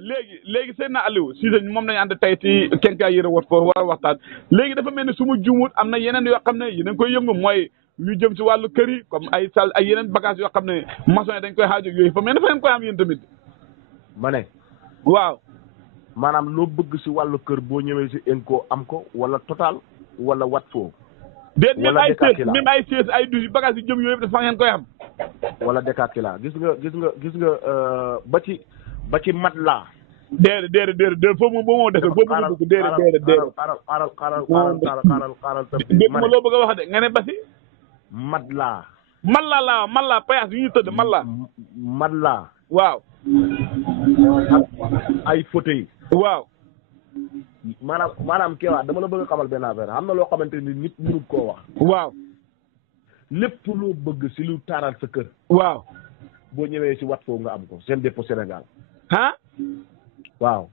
léegi seen na Aliou Cissé moom nañu ànd tey ci Kenkayri Yëre Wot foofu war a waxtaan léegi dafa mel ni su ma juumut am na yeneen yoo xam ne yeneen koy yëngu mooy yu jëm ci wàllu kër yi comme ay sal ay yeneen bagage yoo xam ne maçon yi dañ koy xaajog yooyu fa mel dafa leen koy am yéen tamit. ma ne. waaw. maanaam loo bëgg si wàllu kër boo ñëwee si Enco am ko wala Total wala Watfo. déet même ay chaise ay douche bagage yu jëm yooyu yëpp dafa ngeen koy am. wala Decathlon gis nga ba ci matelas. déedéet foofu moom boo moo defee boobu mu dugg déedéet. xaaral dégg ma loo bëgg a wax de nga ne basi. matelas. matelas payaas yu ñuy tëdd matelas. waaw. ay fauteuil. waaw. maanaam Kéba dama la bëgg a xamal benn affaire am na loo xamante ni nit mënut koo wax. waaw. lépp loo bëgg si lu taaral sa kër. waaw. boo ñëwee si Watfo nga am ko seen dépôt Sénégal. ah. waaw.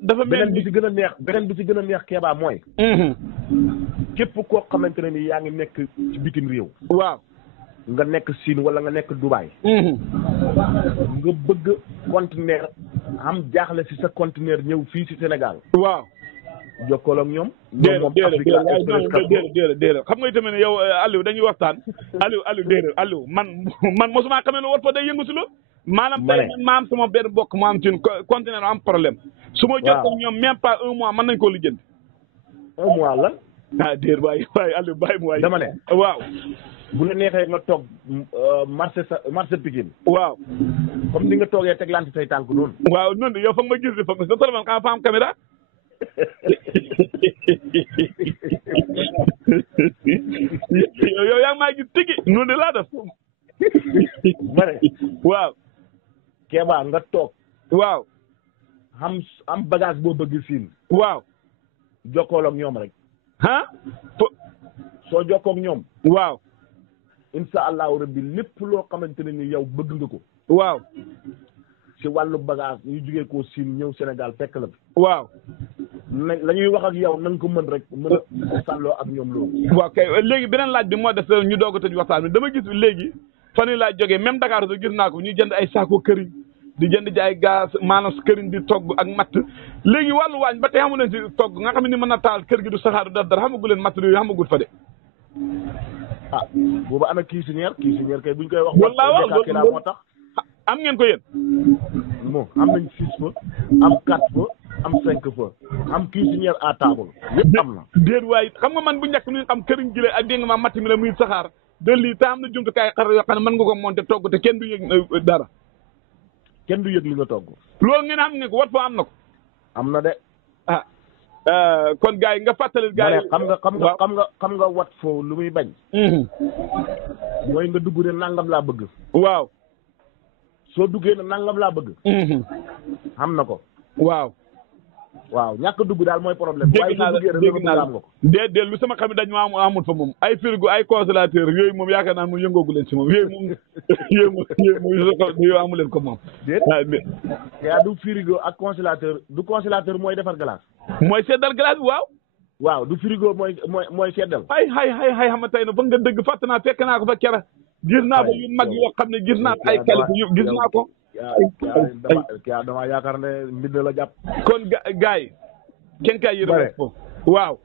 dafa mel beneen bi si gën a neex Kéba mooy. képp koo xamante ne ni yaa ngi nekk ci bitim réew. waaw. nga nekk Chine wala nga nekk Dubaï. nga bëgg conteneur am jaaxle si sa conteneur ñëw fii si Sénégal. waaw. jokkool ak ñoom. déedéet xam nga itamit ne yow Aliou dañuy waxtaan. Aliou man mosuma xamee ne Watfo day yëngu si loolu. maanaam tey man ma am sama benn bokk mu am ci conteneur am problème. su ma jokkoo ñoom même pas un mois mën nañ koo lijjanti. un mois lan. ah déedéet waaye Aliou bàyyi mu waay. dama ne waaw. bu la neexee nga toog marché Pikine. waaw. comme ni nga toogee teglante say tànk noonu. waaw noonu yow foog ma gis sa téléphone xanaa fa am caméra. yow yaa ngi maa gis tigi noonu de laa def. ma ne. waaw. Kéba nga toog. waaw. am bagage boo bëgg siin. waaw. jokkool ak ñoom rek. ah. soo jokkoo ak ñoom. waaw. incha allahu rabbi lépp loo xamante ne ni yow bëgg nga ko. waaw. ci wàllu bagage ñu jugee koo Siin ñëw Sénégal fekk la. waaw. la ñuy wax ak yow na nga ko mën rek mën a sàlloo ak ñoom loolu. waaw kay léegi beneen laaj bi moo des ñu doog a tëj waxtaan bi dama gis léegi fan yii laa jógee même Dakar sax gis naa ko ñuy jënd ay saako këriñ di jënd ci ay gaz maanaam këriñ di togg ak matt léegi wàllu waañ ba tey xamu leen si togg nga xam ne ni mën na taal kër gi du saxaar du dara xamagu leen matt yooyu xamagul fa de. ah boobu ana cuisinière kay buñ koy wax. wallaahi wax moo tax. am ngeen ko yéen. bon am nañ 6 fa am 4 fa am 5 fa am cuisinière à table. yëpp am na. déet waaye xam nga man bu njëkk ñu xam këriñ gi ak dégg nga ma matt mi la muy saxaar de lii te am na jumtukaay xar yoo xam ne mën nga ko monter togg te kenn du yëg dara. kenn du yëg li nga togg. loolu ngeen xam ne ko Watfo am na ko. am na de. ah kon gars yi nga fàttali. gars yi xam nga Watfo lu muy bañ. mooy nga dugg ne nangam laa bëgg. waaw. soo duggee ne nangam laa bëgg. xam na ko. waaw. waaw ñàkk dugg daal mooy problème. dégg naa la déedéet lu sama xam ne dañ ma amul fa moom ay frigo ay congélateur yooyu moom yaakaar naa moom yëngoogu leen si moom yooyu moom amu leen ko moom. déet yaa du frigo ak congélateur du congélateur mooy defar glace. mooy seddal glace bi waaw. waaw du frigo mooy seddal. ay xam nga tey nag fa nga dëgg fàtt naa fekk naa ko fa kera gis naa ko yu mag yoo xam ne gis naa ay qualité yu gis naa ko. yaa dama yaakaar ne mbind la jàpp. kon gars yi. Kenkayri Yëre Wot foofu. waaw.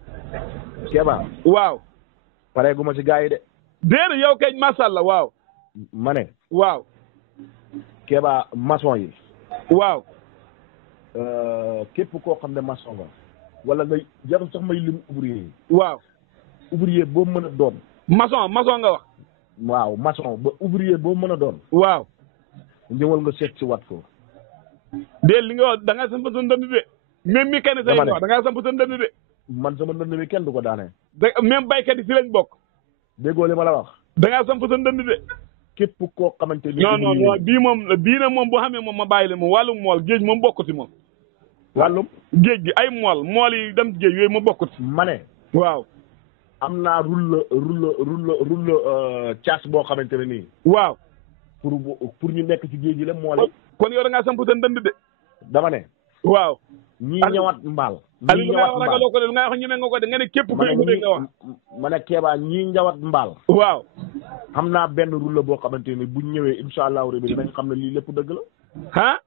Kéba. waaw. pareegu ma ci gars yi de. déedéet yow kay macha allah waaw. ma ne. waaw. Kéba maçon yi. waaw. képp koo xam ne maçon nga. wala nga jarul sax may lim ouvrier yi. waaw. ouvrier boo mën a doon. maçon nga wax. waaw maçon ba ouvrier boo mën a doon. waaw. ñëwal nga seet ci Watfo. déet li nga wax da ngaa samp sa ndënd de. même mi kenn say wax da ngaa samp sa ndënd de. man sama ndënd mi kenn du ko daanee. même baykat yi fi lañ bokk. déggoo li ma la wax. da ngaa samp sa ndënd de. képp koo xamante ni. non bii nag moom boo xamee moom ma bàyyi la moom wàllum mool géej moom bokkut si moom. wàllum. géej gi ay mool yi dem géej yooyu ma bokkut. ma ne. waaw. am naa rulle caas boo xamante ne nii. waaw. pour ñu nekk ci géej gi la mool yi. kon yow da ngaa samp sa ndënd de. dama ne. waaw. ñii ñëwaat mbaal. ñii ñëwaat mbaal Aliou nga wax ñu ne nga ko de nga ne képp kuy guddee nga wax. ma ne Kéba ñii ñëwaat mbaal. waaw. xam naa benn rulle boo xamante ne buñ ñëwee incha allahu rabi dinañ xam ne lii lépp dëgg la. ah.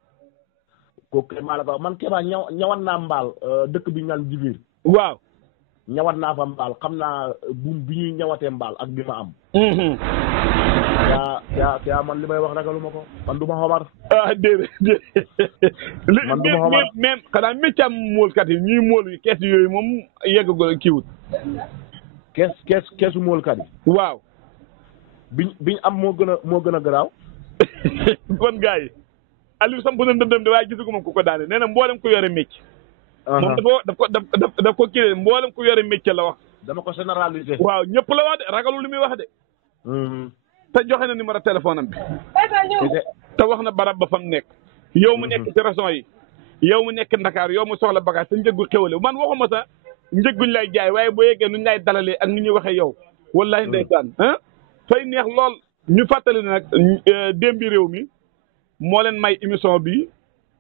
kooku kay maa la ko man Kéba ñawan naa mbaal dëkk bi ñu naan Jibiir. waaw. ñawat naa fa mbaal xam naa buum bi ñuy ñawatee mbaal ak bi ma am. yaa man li may wax ragaluma ko man du ma xomar. ah déedéet. man du ma xomar même xanaa méccam móolkat yi ñuy móol yi kees yooyu moom yeggagul kiiwut. keesu móolkat yi. waaw. biñ am moo gën a garaaw. kon gars yi Aliou samp na ndëndëm de waaye gisaguma ku ko daane nee na mboolem ku yore mécc. moom daf ko kii mboolem ku yore mécc la wax. dama ko généraliser. waaw ñëpp la wax de ragalu li muy wax de. te joxe na numéro téléphone am bi. te wax na barab ba fa mu nekk. yow mu nekk ci région yi. yow mu nekk Ndakaar yow mu soxla bagage te njëggu xewale man waxuma sax njëgguñ lay jaay waaye boo yeggee nuñ lay dalalee ak nu ñuy waxee yow. wallahi ndeysaan fay neex lool ñu fàttali ne nag démbi réew mi moo leen may émission bi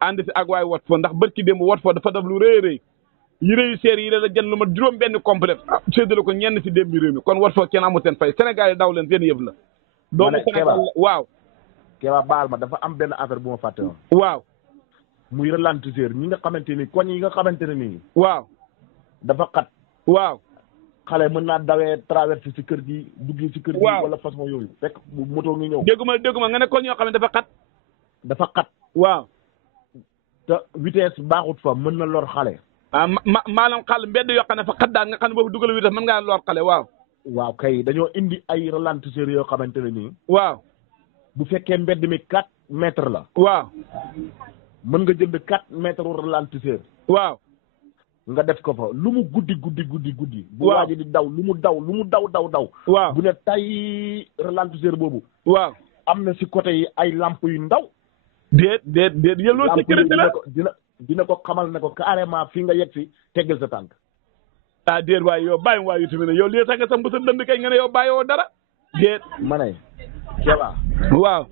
ànd si ak waay Watford ndax bërki démb Watford dafa def lu rëy rëy yére yu seer yi la jënd lu ma juróom benn complet séddale ko ñenn si démbi réew mi kon Watford kenn amul seen fay Sénégal yi daw leen seen yëf la. doomu Sénégal waaw. Kéba baal ma dafa am benn affaire bu ma fàtte woon. waaw. muy ralentisseur ñi nga xamante ni koñ yi nga xamante ne nii. waaw. dafa xat. waaw. xale mën naa dawee traversé si kër gi dugg si kër gi. wala façon yooyu fekk moto ngi ñëw. dégguma nga ne koñ yoo xam ne dafa xat. dafa xat. waaw. te vitesse baaxut fa mën na lor xale. maanaam xal mbedd yoo xam ne fa xat daal nga xam ne boobu dugal vitesse mën ngaa lor xale waaw. waaw kay dañoo indi ay ralentisseurs yoo xamante ne nii. waaw. bu fekkee mbedd mi 4 mètres la. waaw. mën nga jënd 4 mètres ralentisseur. waaw. nga def ko fa lu mu guddi. bu waaw waaji di daw lu mu daw. waaw bu ne tay ralentisseur boobu. waaw am na si côté yi ay lamp yu ndaw. déet yéen loolu sécurité la dina ko xamal ne ko carrément fii nga yegg si teggal sa tànk. ah déet waaye yow bàyyi waaye yu tamit ne yow lii tax nga samp sa dënd kay nga ne yow bàyyiwoo dara. déet ma ne Kéba. waaw.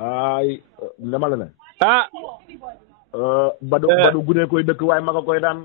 ay dama la ne. Badu gune koy dëkk waaye mag a koy daan.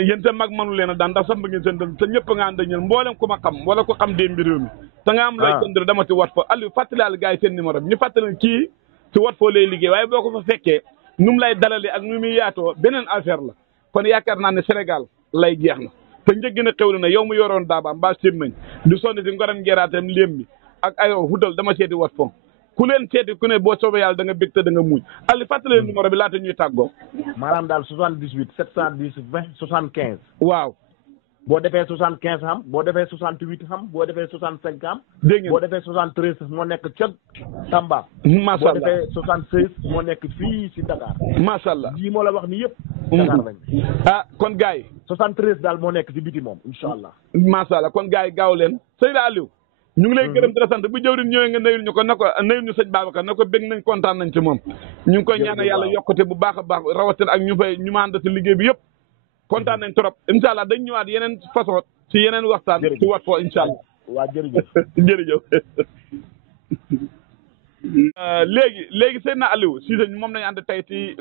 yéen sa mag mënu leen a daan ndax samp ngeen seen dënd te ñëpp nga ànd ak ñun mboolem ku ma xam wala ko xam démb réew mi. te nga am looy jënd dama ci Watford Aliou fàttaliwaale gars yi seen numéro bi ñu fàttali kii ci Watford lay liggéey waaye boo ko fa fekkee nu mu lay dalalee ak nu muy yaatoo beneen affaire la kon yaakaar naa ne Sénégal lay jeex na te njëgg na xewlu na yow mu yoroon daaba mbaa sémmañ di sonn si ngoram ngeeraatam léem mi ak ayoo hudal dama seeti Watford ku leen seeti ku ne boo soobee yàlla da nga bég te da nga muuñ Aliou fàttali numéro bi laata ñuy tàggoo. maanaam daal 78 710 20 75. waaw. boo defee 75 xam boo defee 68 xam boo defee 65 xam. dégg ngeen boo defee 73 moo nekk ca Tamba. macha allah boo defee 76 moo nekk fii si Dakar. macha allah lii moo la wax ni yëpp. Dakar lañ. kon gars yi. 73 daal moo nekk si biti moom incha allah. macha allah kon gars yi gaaw leen Seydou Aliou. ñu ngi lay gërëm di la sant bu jëwriñ ñëwee nga nayul ñu ko na ko nayul ñu sëñ Babacar na ko bég nañ kontaan nañ ci moom. ñu ngi koy ñaanal yàlla yokkute bu baax a baax rawatina ak ñu fay ñu ma ànd si liggéey bi yëpp. kontaan nañ trop incha allah dañ ñëwaat yeneen façon ci yeneen waxtaan. ci Watford incha allah. waa jërëjëf. jërëjëf. léegi Seydina Aliou Cissé moom nañu ànd tey ci